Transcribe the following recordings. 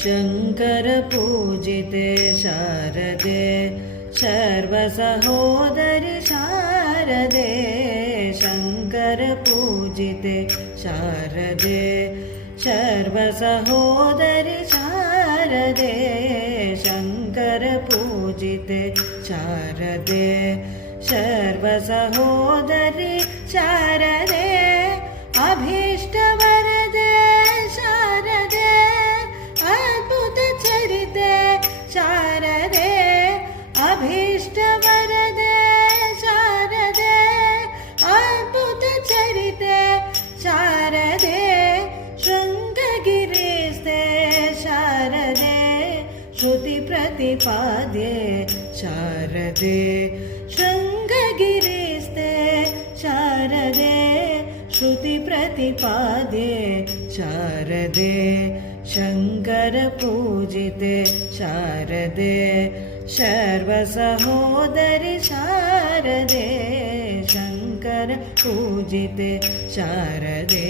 शङ्कर पूजिते शारदे सर्वसहोदरि शारदे शङ्कर पूजिते शारदे सर्वसहोदरि शारदे शङ्कर पूजिते शारदे सर्वसहोदरि शारदे अभीष्टवरदे शारदे अद्भुतचरिते शारदे अभीष्टवरदे शारदे अद्भुतचरिते शारदे शृङ्गगिरिस्ते शारदे श्रुतिप्रतिपाद्ये शारदे शृङ्गगिरिस्ते शारदे श्रुतिप्रतिपाद्ये शारदे शङ्कर पूजिते शारदे सर्वसहोदरि शारदे शङ्कर पूजिते शारदे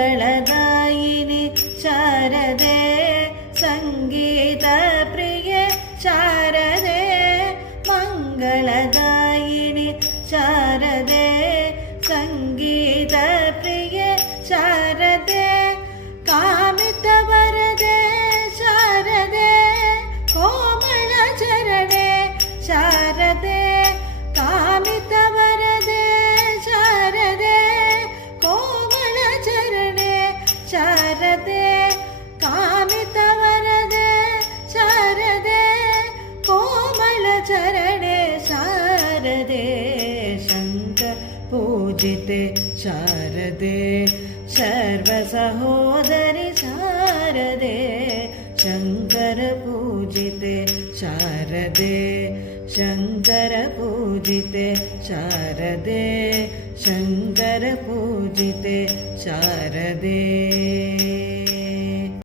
मङ्गलदायिनि शारदे सङ्गीतप्रिये शारदे मङ्गलदायिनि शारदे सङ्गीतप्रिये शारदे कामितवरदे शारदे कोमलचरणे शारदे कामितवरदे शारदे कोमलचरणे शारदे कामितवरदे शारदे कोमलचरणे शारदे शङ्कर पूजिते शारदे सर्वसहोदरि शारदे शङ्कर पूजिते शारदे शङ्कर पूजिते शारदे शङ्कर पूजिते शारदे।